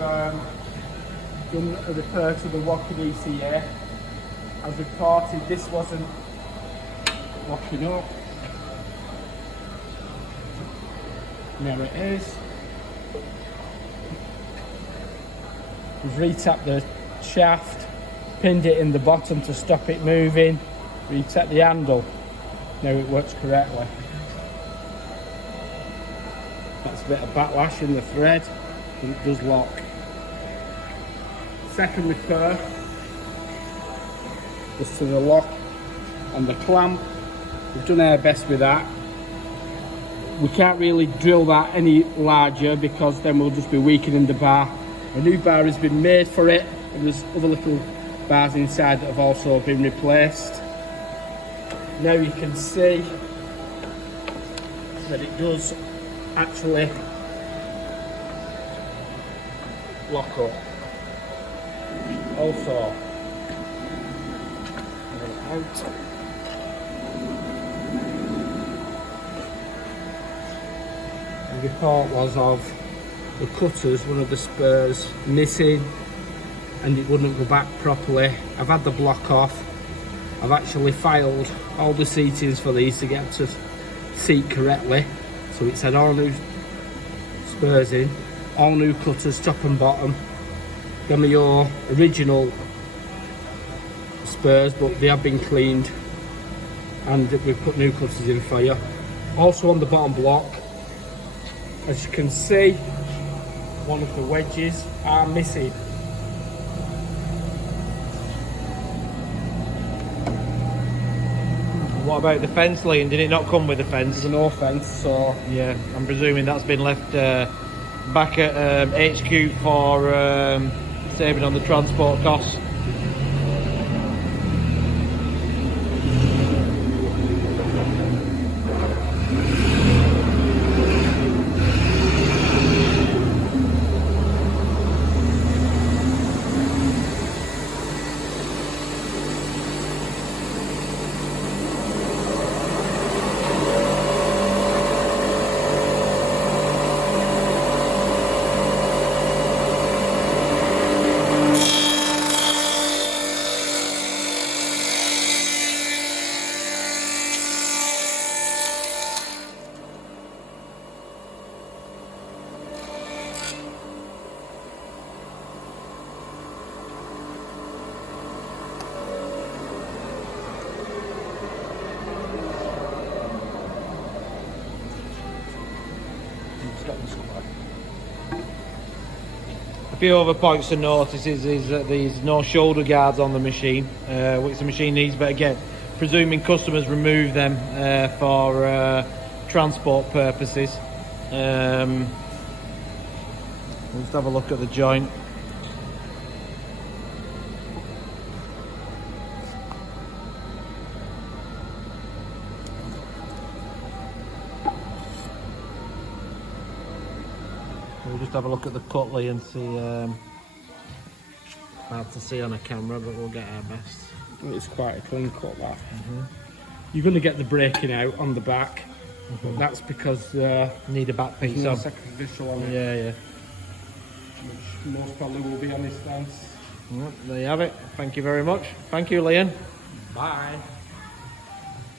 done a repair to the Wadkin ECA. As reported, this wasn't locking up. There it is. We've retapped the shaft, pinned it in the bottom to stop it moving, reset the handle. Now it works correctly. That's a bit of backlash in the thread, but it does lock. Second repair was to the lock and the clamp. We've done our best with that. We can't really drill that any larger because then we'll just be weakening the bar. A new bar has been made for it, and there's other little bars inside that have also been replaced. Now you can see that it does actually lock up. Also, out. The report was of the cutters, one of the spurs missing, and it wouldn't go back properly. I've had the block off. I've actually filed all the seatings for these to get to seat correctly. So it's had all new spurs in, all new cutters, top and bottom. Them are your original spurs, but they have been cleaned, and we've put new cutters in for you. Also on the bottom block, as you can see, one of the wedges are missing. What about the fence, Liam? Did it not come with a fence? There's no fence, so... Yeah, I'm presuming that's been left back at HQ for saving on the transport costs. A few other points to notice is that there's no shoulder guards on the machine, which the machine needs, but again, presuming customers remove them for transport purposes. Let's have a look at the joint. We'll just have a look at the cutlery and see. Hard to see on a camera, but we'll get our best. It's quite a clean cut, that. You're going to get the braking out on the back, but that's because Need a back piece no on. sacrificial on it. Yeah. Which most probably will be on this stance. Well, there you have it. Thank you very much. Thank you, Liam. Bye.